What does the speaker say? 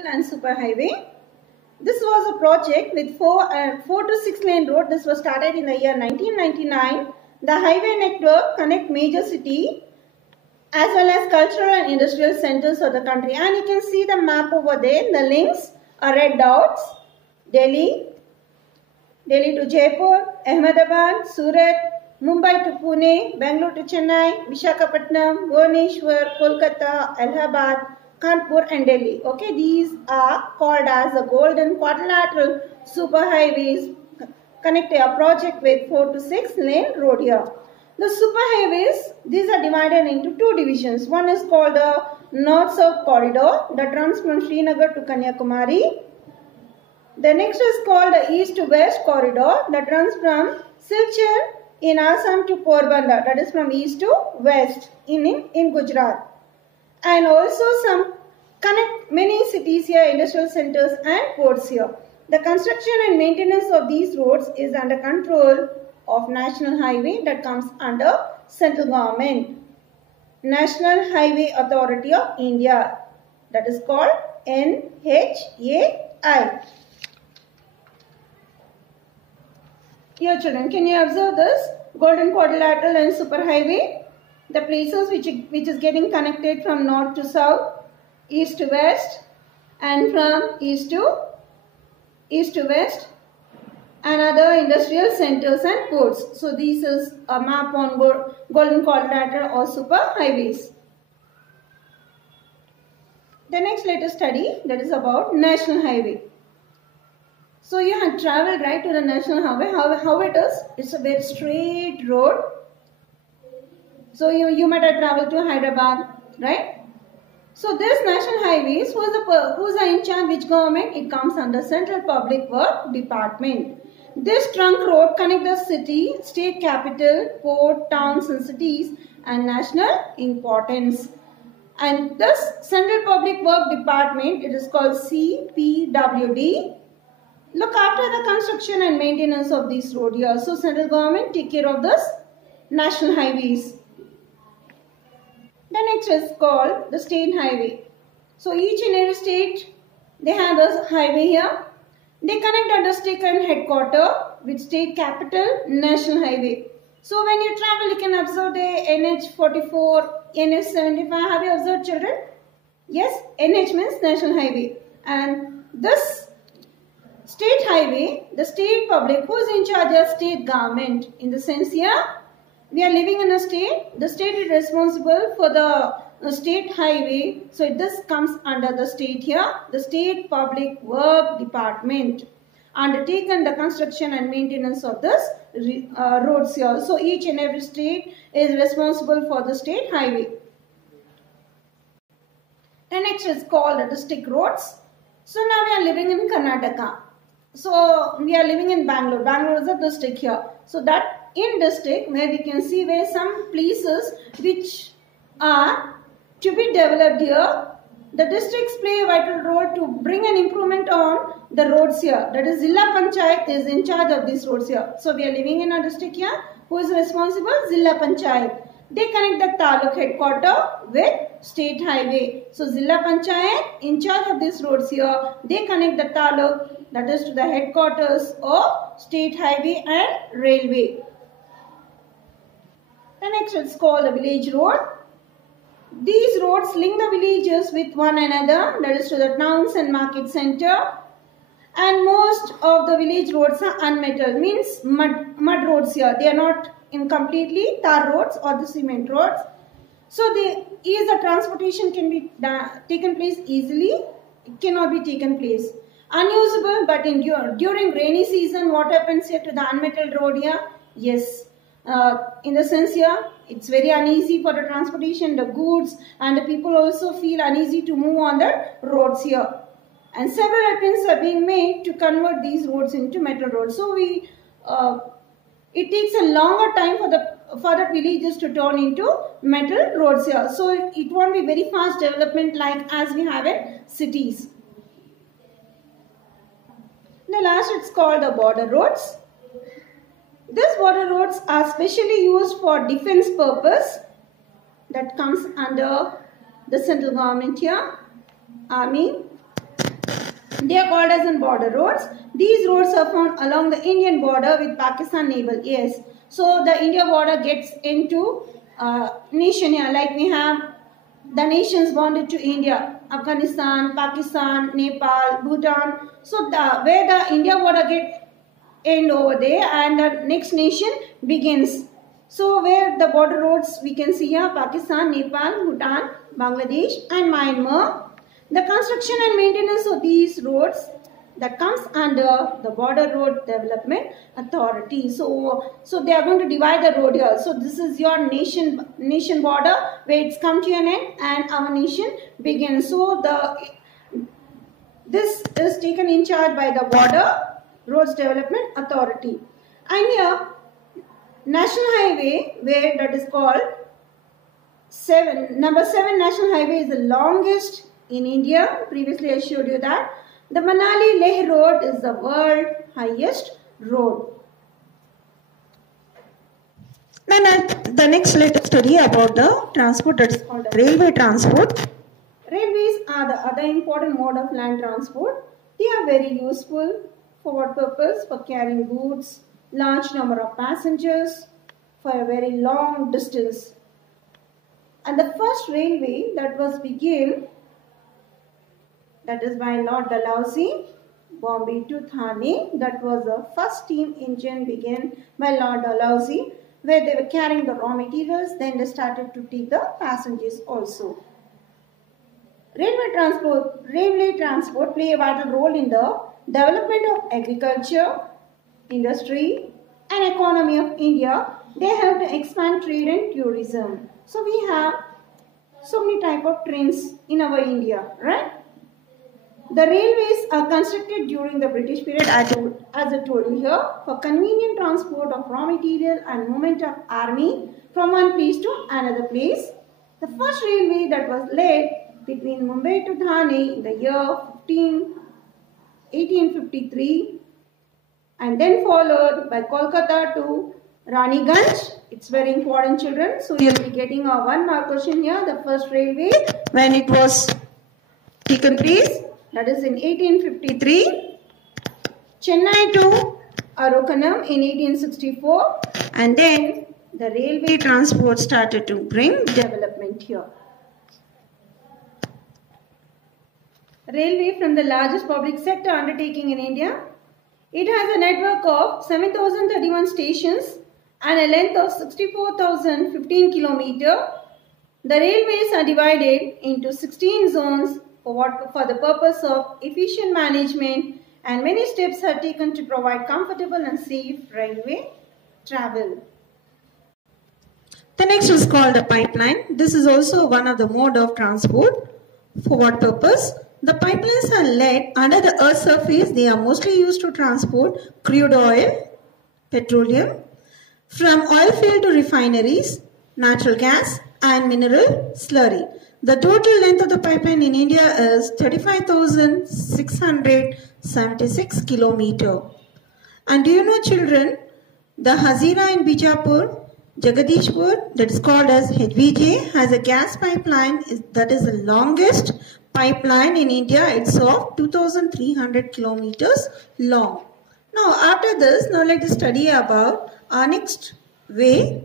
Quadrilateral and Superhighway. This was a project with 4 to 6 lane road. This was started in the year 1999. The highway network connect major city as well as cultural and industrial centers of the country. And you can see the map over there. The links are red dots. Delhi to Jaipur, Ahmedabad, Surat, Mumbai to Pune, Bangalore to Chennai, Visakhapatnam, Bhubaneswar, Kolkata, Allahabad, Kanpur and Delhi. Okay, these are called as the Golden Quadrilateral Superhighways, connect a project with 4 to 6 lane road here. The superhighways, these are divided into two divisions. One is called the North-South Corridor that runs from Srinagar to Kanyakumari. The next is called the East to West Corridor that runs from Silchar in Assam to Porbandar, that is from east to west in Gujarat. And also some connect many cities here, industrial centers and ports here. The construction and maintenance of these roads is under control of National Highway that comes under central government. National Highway Authority of India, that is called NHAI. Here children, can you observe this? Golden Quadrilateral and Superhighway. The places which is getting connected from north to south, east to west, and from east to west, and other industrial centers and ports. So this is a map on Golden Quadrilateral or Superhighways. The next let us study, that is about National Highway. So you have traveled right to the National Highway. How it is? It's a very straight road. So you might have traveled to Hyderabad, right? So this National Highways, who's in charge, which government? It comes under Central Public Work Department. This trunk road connects the city, state capital, port, towns and cities and national importance. And this Central Public Work Department, it is called CPWD. Look after the construction and maintenance of this road here. So central government take care of this national highways. The next is called the state highway. So each and every state, they have this highway here. They connect the district and headquarter with state capital, national highway. So when you travel, you can observe the NH44, NH75. Have you observed children? Yes, NH means national highway. And this state highway, the state public, who is in charge of state government? In the sense here, we are living in a state. The state is responsible for the state highway. So this comes under the state here. The State Public Work Department undertaken the construction and maintenance of this roads here. So each and every state is responsible for the state highway. The next is called the district roads. So now we are living in Karnataka. So we are living in Bangalore. Bangalore is a district here. So that in district where we can see where some places which are to be developed here, the districts play a vital role to bring an improvement on the roads here. That is Zilla Panchayat is in charge of these roads here. So we are living in a district here. Who is responsible? Zilla Panchayat. They connect the taluk headquarter with state highway. So Zilla Panchayat in charge of these roads here. They connect the taluk, that is to the headquarters of state highway and railway. The next is called the village road. These roads link the villages with one another, that is to the towns and market center. And most of the village roads are unmetalled, means mud roads here. They are not in completely tar roads or the cement roads. So the transportation can be taken place easily. It cannot be taken place. Unusable, but during rainy season, what happens here to the unmetalled road here? Yes. In the sense here, it's very uneasy for the transportation, the goods and the people also feel uneasy to move on the roads here. And several attempts are being made to convert these roads into metal roads. So it takes a longer time for the villages to turn into metal roads here. So it won't be very fast development like as we have in cities. The last it's called the border roads. These border roads are specially used for defense purpose. That comes under the central government here, army, They are called as border roads. These roads are found along the Indian border with Pakistan neighbor. Yes. So the India border gets into nation here. Like we have the nations bonded to India: Afghanistan, Pakistan, Nepal, Bhutan. So where the India border get end over there, and the next nation begins. So where the border roads we can see here: Pakistan, Nepal, Bhutan, Bangladesh, and Myanmar. The construction and maintenance of these roads that comes under the Border Road Development Authority. So they are going to divide the road here. So this is your nation border where it's come to an end and our nation begins. So this is taken in charge by the Border Roads Development Authority. And here National Highway, where that is called number 7 National Highway is the longest in India. Previously I showed you that. The Manali-Leh road is the world highest road. Then the next let us study about the transport that is called the railway transport. Railways are the other important mode of land transport. They are very useful. For what purpose? For carrying goods, large number of passengers, for a very long distance. And the first railway that was begun, that is by Lord Dalhousie, Bombay to Thane. That was the first steam engine began by Lord Dalhousie, where they were carrying the raw materials. Then they started to take the passengers also. Railway transport play a vital role in the development of agriculture, industry, and economy of India. They help to expand trade and tourism. So we have so many type of trains in our India, right? The railways are constructed during the British period, as I told you here, for convenient transport of raw material and movement of army from one place to another place. The first railway that was laid between Mumbai to Thane in the year 1853, and then followed by Kolkata to Raniganj. It's very important, children. So you'll be getting a 1 mark question here. The first railway, when it was taken place, that is in 1853. Chennai to Arokanam in 1864, and then the railway transport started to bring development here. Railway, from the largest public sector undertaking in India. It has a network of 7,031 stations and a length of 64,015 kilometers. The railways are divided into 16 zones for the purpose of efficient management, and many steps are taken to provide comfortable and safe railway travel. The next is called a pipeline. This is also one of the mode of transport. For what purpose? The pipelines are laid under the earth's surface. They are mostly used to transport crude oil, petroleum, from oil field to refineries, natural gas, and mineral slurry. The total length of the pipeline in India is 35,676 kilometers. And do you know, children, the Hazira in Bijapur, Jagadishpur, that is called as HVJ, has a gas pipeline that is the longest pipeline in India. It's of 2,300 kilometers long. Now after this, now let us study about our next way